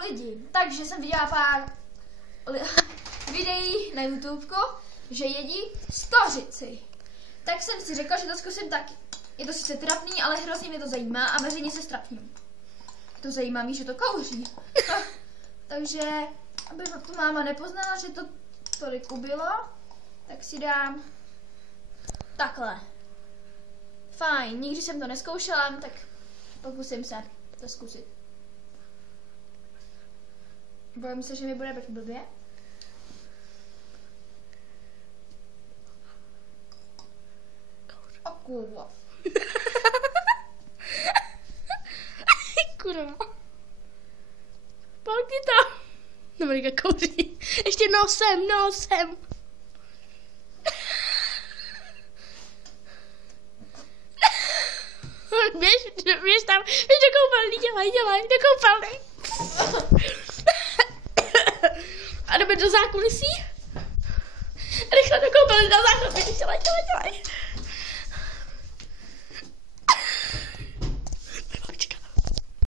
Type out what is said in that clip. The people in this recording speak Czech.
lidi, takže jsem viděla pár videí na YouTubeku, že jedí stořici. Tak jsem si řekla, že to zkusím taky. Je to sice trapný, ale hrozně mě to zajímá a veřejně se strapním. To zajímá mě, že to kouří. Takže, aby to máma nepoznala, že to tolik ubylo, tak si dám takhle. Fajn, nikdy jsem to neskoušela, tak pokusím se to zkusit. Bojím se, že mi bude blbě. O kurva. Kurva. Pojď to. Dominika kouří. Ještě nosem. Běž tam, běž do koupelny, dělej, do koupelny. A jdeme do zákulisí. Rychle do koupelny, na záchod, dělej.